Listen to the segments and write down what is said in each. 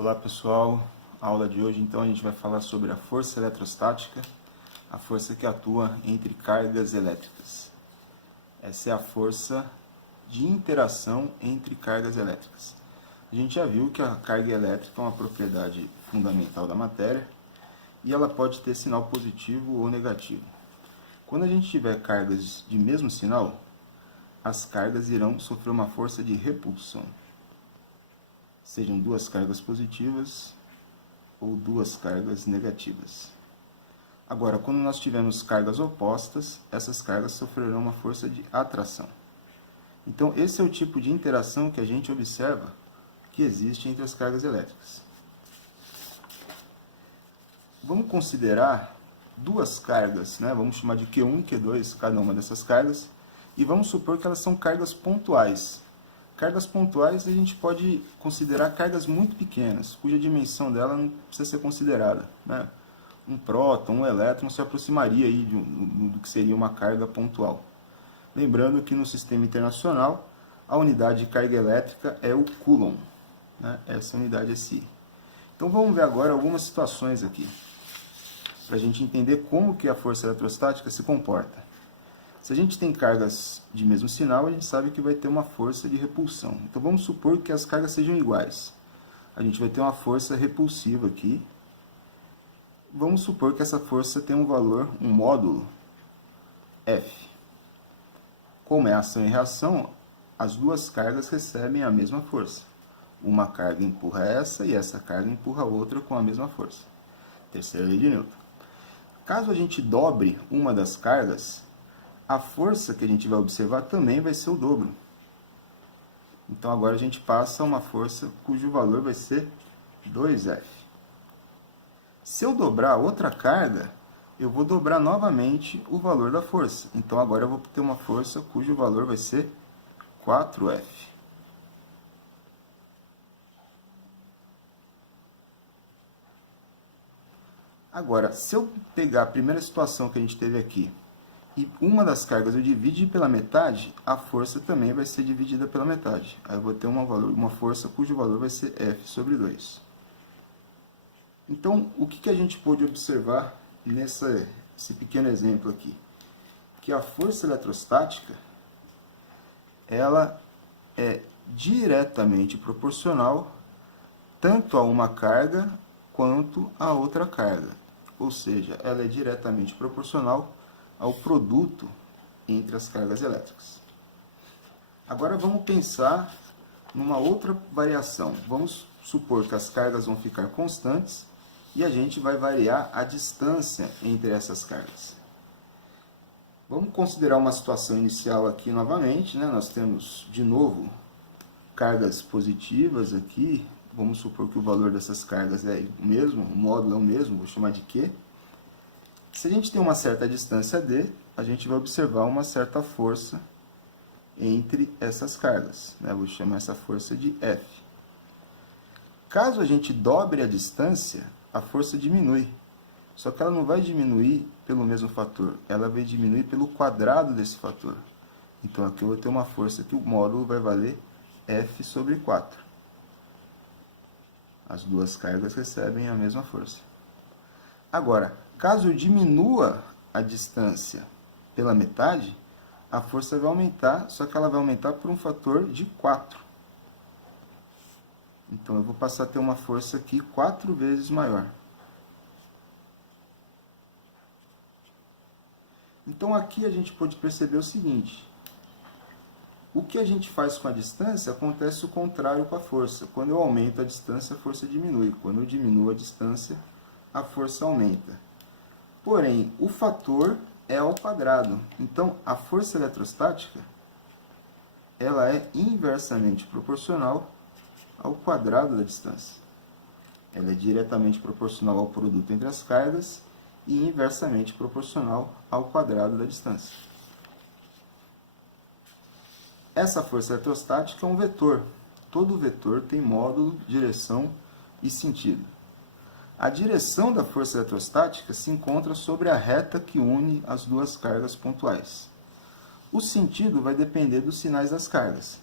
Olá pessoal, a aula de hoje então a gente vai falar sobre a força eletrostática, a força que atua entre cargas elétricas. Essa é a força de interação entre cargas elétricas. A gente já viu que a carga elétrica é uma propriedade fundamental da matéria e ela pode ter sinal positivo ou negativo. Quando a gente tiver cargas de mesmo sinal, as cargas irão sofrer uma força de repulsão. Sejam duas cargas positivas ou duas cargas negativas. Agora, quando nós tivermos cargas opostas, essas cargas sofrerão uma força de atração. Então, esse é o tipo de interação que a gente observa que existe entre as cargas elétricas. Vamos considerar duas cargas, né? Vamos chamar de Q1 e Q2, cada uma dessas cargas, e vamos supor que elas são cargas pontuais. Cargas pontuais a gente pode considerar cargas muito pequenas, cuja dimensão dela não precisa ser considerada, né? Um próton, um elétron se aproximaria aí do que seria uma carga pontual. Lembrando que no sistema internacional, a unidade de carga elétrica é o Coulomb, né? Essa unidade é SI. Então vamos ver agora algumas situações aqui, para a gente entender como que a força eletrostática se comporta. Se a gente tem cargas de mesmo sinal, a gente sabe que vai ter uma força de repulsão. Então vamos supor que as cargas sejam iguais. A gente vai ter uma força repulsiva aqui. Vamos supor que essa força tem um valor, um módulo, F. Como é ação e reação, as duas cargas recebem a mesma força. Uma carga empurra essa e essa carga empurra a outra com a mesma força. Terceira lei de Newton. Caso a gente dobre uma das cargas, a força que a gente vai observar também vai ser o dobro. Então agora a gente passa a uma força cujo valor vai ser 2F. Se eu dobrar outra carga, eu vou dobrar novamente o valor da força. Então agora eu vou ter uma força cujo valor vai ser 4F. Agora, se eu pegar a primeira situação que a gente teve aqui, e uma das cargas eu dividir pela metade, a força também vai ser dividida pela metade. Aí eu vou ter uma força cujo valor vai ser F sobre 2. Então, o que a gente pôde observar nesse pequeno exemplo aqui? Que a força eletrostática, ela é diretamente proporcional tanto a uma carga quanto a outra carga. Ou seja, ela é diretamente proporcional ao produto entre as cargas elétricas. Agora vamos pensar numa outra variação. Vamos supor que as cargas vão ficar constantes e a gente vai variar a distância entre essas cargas. Vamos considerar uma situação inicial aqui novamente, né? Nós temos de novo cargas positivas aqui. Vamos supor que o valor dessas cargas é o mesmo, o módulo é o mesmo, vou chamar de Q. Se a gente tem uma certa distância D, a gente vai observar uma certa força entre essas cargas, né? Vou chamar essa força de F. Caso a gente dobre a distância, a força diminui. Só que ela não vai diminuir pelo mesmo fator, ela vai diminuir pelo quadrado desse fator. Então aqui eu vou ter uma força que o módulo vai valer F sobre 4. As duas cargas recebem a mesma força. Agora, caso eu diminua a distância pela metade, a força vai aumentar, só que ela vai aumentar por um fator de 4. Então, eu vou passar a ter uma força aqui 4 vezes maior. Então, aqui a gente pode perceber o seguinte. O que a gente faz com a distância, acontece o contrário com a força. Quando eu aumento a distância, a força diminui. Quando eu diminuo a distância, a força aumenta. Porém, o fator é ao quadrado. Então, a força eletrostática, ela é inversamente proporcional ao quadrado da distância. Ela é diretamente proporcional ao produto entre as cargas e inversamente proporcional ao quadrado da distância. Essa força eletrostática é um vetor. Todo vetor tem módulo, direção e sentido. A direção da força eletrostática se encontra sobre a reta que une as duas cargas pontuais. O sentido vai depender dos sinais das cargas.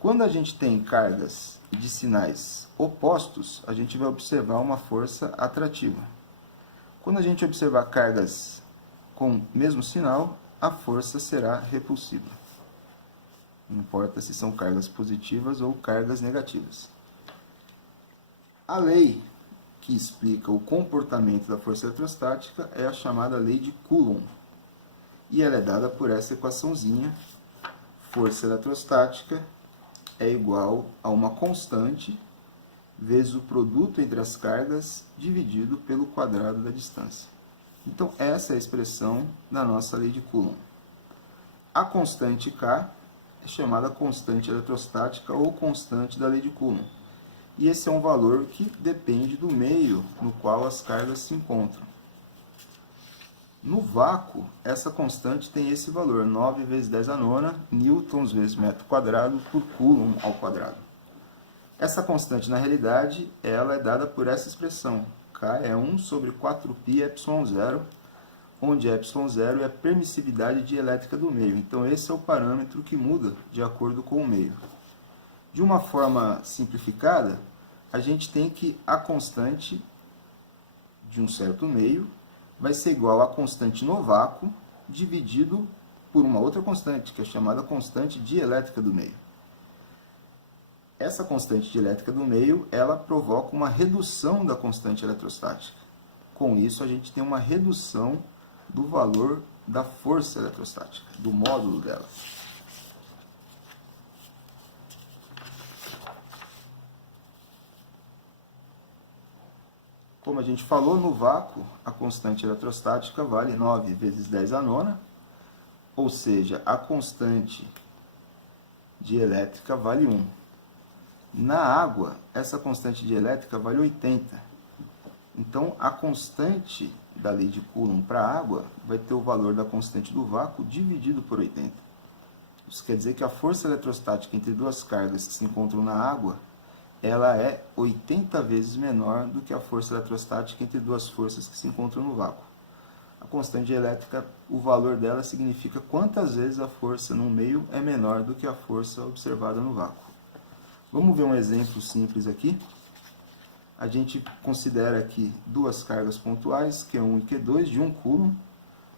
Quando a gente tem cargas de sinais opostos, a gente vai observar uma força atrativa. Quando a gente observar cargas com mesmo sinal, a força será repulsiva. Não importa se são cargas positivas ou cargas negativas. A lei que explica o comportamento da força eletrostática é a chamada lei de Coulomb. E ela é dada por essa equaçãozinha. Força eletrostática é igual a uma constante vezes o produto entre as cargas dividido pelo quadrado da distância. Então, essa é a expressão da nossa lei de Coulomb. A constante K é chamada constante eletrostática ou constante da lei de Coulomb. E esse é um valor que depende do meio no qual as cargas se encontram. No vácuo, essa constante tem esse valor, 9 vezes 10 a nona, newtons vezes metro quadrado por coulomb ao quadrado. Essa constante, na realidade, ela é dada por essa expressão. K é 1 sobre 4π ε0, onde ε0 é a permissividade dielétrica do meio. Então, esse é o parâmetro que muda de acordo com o meio. De uma forma simplificada, a gente tem que a constante de um certo meio vai ser igual a constante no vácuo dividido por uma outra constante, que é chamada constante dielétrica do meio. Essa constante dielétrica do meio, ela provoca uma redução da constante eletrostática. Com isso, a gente tem uma redução do valor da força eletrostática, do módulo dela. Como a gente falou, no vácuo, a constante eletrostática vale 9 vezes 10 a nona, ou seja, a constante dielétrica vale 1. Na água, essa constante dielétrica vale 80. Então, a constante da lei de Coulomb para a água vai ter o valor da constante do vácuo dividido por 80. Isso quer dizer que a força eletrostática entre duas cargas que se encontram na água, ela é 80 vezes menor do que a força eletrostática entre duas forças que se encontram no vácuo. A constante elétrica, o valor dela significa quantas vezes a força no meio é menor do que a força observada no vácuo. Vamos ver um exemplo simples aqui. A gente considera aqui duas cargas pontuais, Q1 e Q2, de 1 coulomb,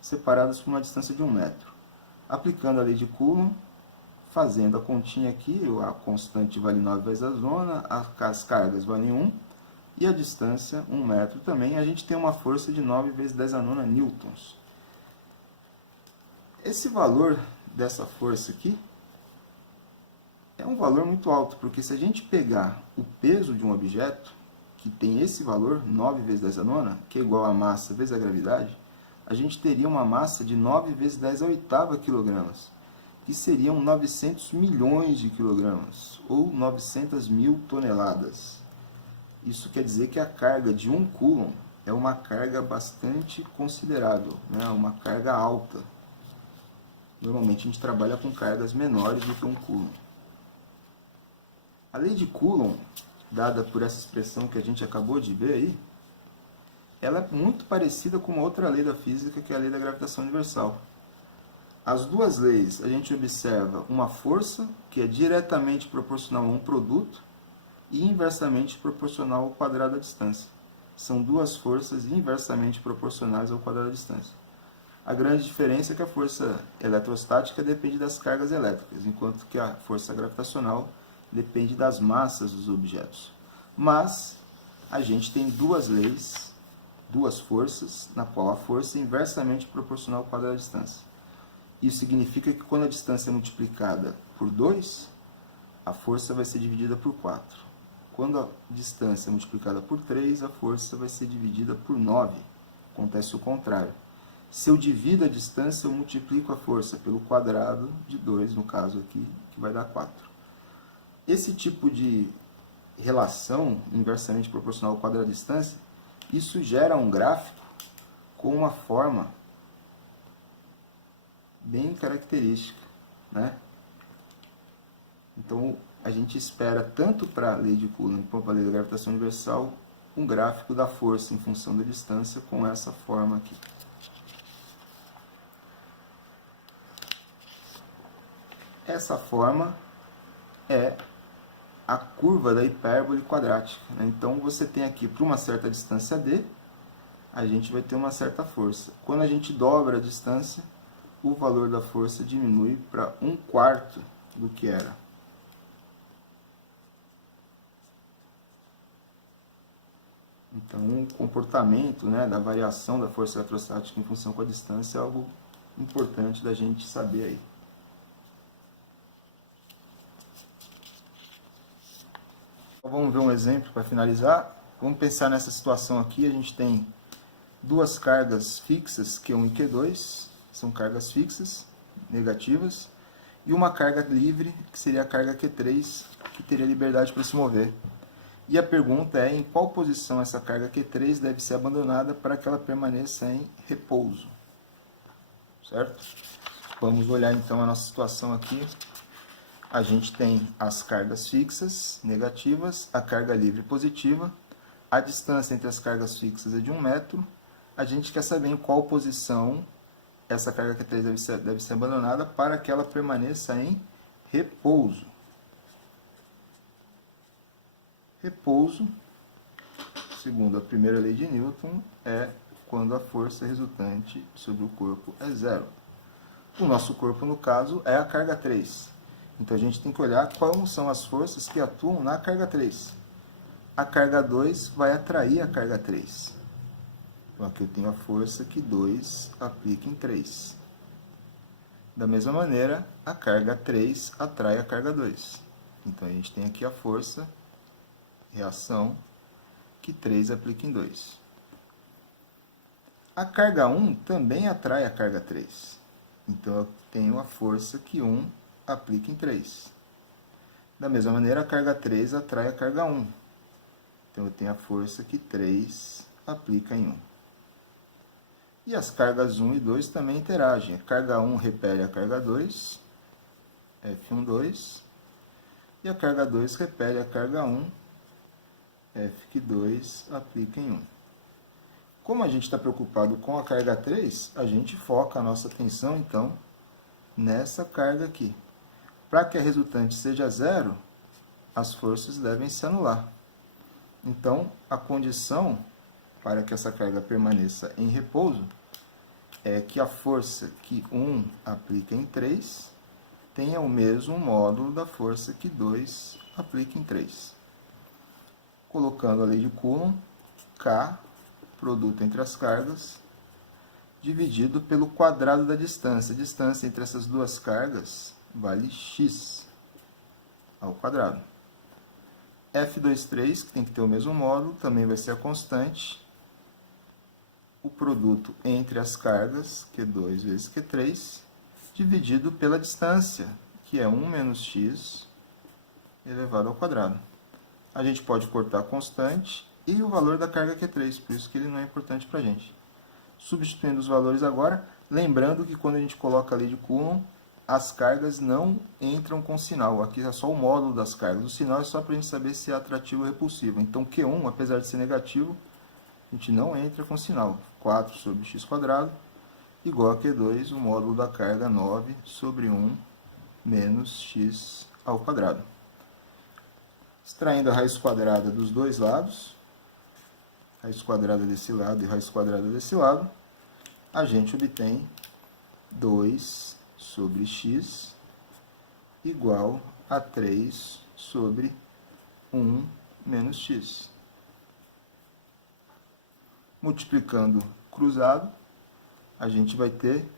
separadas por uma distância de 1 metro. Aplicando a lei de Coulomb, fazendo a continha aqui, a constante vale 9 vezes a nona, as cargas valem 1, e a distância 1 metro também, a gente tem uma força de 9 vezes 10 a nona newtons. Esse valor dessa força aqui é um valor muito alto, porque se a gente pegar o peso de um objeto, que tem esse valor, 9 vezes 10 a nona, que é igual a massa vezes a gravidade, a gente teria uma massa de 9 vezes 10 a oitava quilogramas, que seriam 900 milhões de quilogramas, ou 900 mil toneladas. Isso quer dizer que a carga de 1 coulomb é uma carga bastante considerável, né? Uma carga alta. Normalmente a gente trabalha com cargas menores do que 1 coulomb. A lei de Coulomb, dada por essa expressão que a gente acabou de ver aí, ela é muito parecida com uma outra lei da física, que é a lei da gravitação universal. As duas leis, a gente observa uma força que é diretamente proporcional a um produto e inversamente proporcional ao quadrado da distância. São duas forças inversamente proporcionais ao quadrado da distância. A grande diferença é que a força eletrostática depende das cargas elétricas, enquanto que a força gravitacional depende das massas dos objetos. Mas a gente tem duas leis, duas forças, na qual a força é inversamente proporcional ao quadrado da distância. Isso significa que quando a distância é multiplicada por 2, a força vai ser dividida por 4. Quando a distância é multiplicada por 3, a força vai ser dividida por 9. Acontece o contrário. Se eu divido a distância, eu multiplico a força pelo quadrado de 2, no caso aqui, que vai dar 4. Esse tipo de relação inversamente proporcional ao quadrado da distância, isso gera um gráfico com uma forma bem característica, né? Então, a gente espera tanto para a lei de Coulomb quanto para a lei da gravitação universal um gráfico da força em função da distância com essa forma aqui. Essa forma é a curva da hipérbole quadrática, né? Então, você tem aqui, para uma certa distância d, a gente vai ter uma certa força. Quando a gente dobra a distância, o valor da força diminui para 1/4 do que era. Então, o comportamento, né, da variação da força eletrostática em função com a distância é algo importante da gente saber aí. Então, vamos ver um exemplo para finalizar. Vamos pensar nessa situação aqui. A gente tem duas cargas fixas, Q1 e Q2, são cargas fixas, negativas, e uma carga livre, que seria a carga Q3, que teria liberdade para se mover. E a pergunta é em qual posição essa carga Q3 deve ser abandonada para que ela permaneça em repouso. Certo? Vamos olhar então a nossa situação aqui. A gente tem as cargas fixas, negativas, a carga livre positiva, a distância entre as cargas fixas é de 1 metro. A gente quer saber em qual posição essa carga Q3 deve ser abandonada para que ela permaneça em repouso. Repouso, segundo a primeira lei de Newton, é quando a força resultante sobre o corpo é zero. O nosso corpo, no caso, é a carga 3. Então, a gente tem que olhar quais são as forças que atuam na carga 3. A carga 2 vai atrair a carga 3. Então, aqui eu tenho a força que 2 aplica em 3. Da mesma maneira, a carga 3 atrai a carga 2. Então, a gente tem aqui a força, reação, que 3 aplica em 2. A carga 1 também atrai a carga 3. Então, eu tenho a força que 1 aplica em 3. Da mesma maneira, a carga 3 atrai a carga 1. Então, eu tenho a força que 3 aplica em 1. E as cargas 1 e 2 também interagem. A carga 1 repele a carga 2, F1, 2. E a carga 2 repele a carga 1, F que 2 aplica em 1. Como a gente está preocupado com a carga 3, a gente foca a nossa atenção, então, nessa carga aqui. Para que a resultante seja zero, as forças devem se anular. Então, a condição para que essa carga permaneça em repouso é que a força que 1 aplica em 3 tenha o mesmo módulo da força que 2 aplica em 3. Colocando a lei de Coulomb, K, produto entre as cargas, dividido pelo quadrado da distância. A distância entre essas duas cargas vale x ao quadrado. F23, que tem que ter o mesmo módulo, também vai ser a constante. O produto entre as cargas, Q2 vezes Q3, dividido pela distância, que é 1 menos x elevado ao quadrado. A gente pode cortar a constante e o valor da carga Q3, por isso que ele não é importante para a gente. Substituindo os valores agora, lembrando que quando a gente coloca a lei de Coulomb, as cargas não entram com sinal. Aqui é só o módulo das cargas. O sinal é só para a gente saber se é atrativo ou repulsivo. Então, Q1, apesar de ser negativo, a gente não entra com sinal. 4 sobre x² igual a Q2, o módulo da carga 9 sobre 1 menos x ao quadrado. Extraindo a raiz quadrada dos dois lados, raiz quadrada desse lado e raiz quadrada desse lado, a gente obtém 2 sobre x igual a 3 sobre 1 menos x. Multiplicando cruzado, a gente vai ter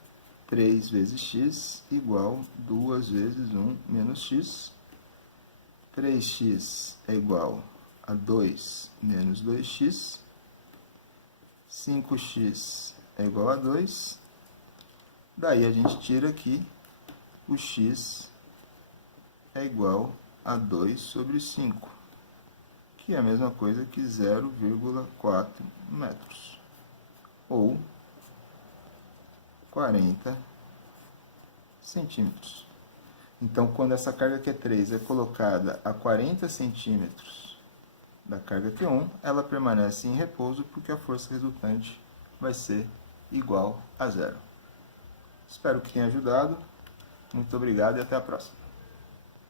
3 vezes x igual a 2 vezes 1 menos x. 3x é igual a 2 menos 2x. 5x é igual a 2. Daí a gente tira aqui o x é igual a 2 sobre 5, que é a mesma coisa que 0,4 metros, ou 40 centímetros. Então, quando essa carga Q3 é colocada a 40 centímetros da carga Q1, ela permanece em repouso porque a força resultante vai ser igual a zero. Espero que tenha ajudado. Muito obrigado e até a próxima.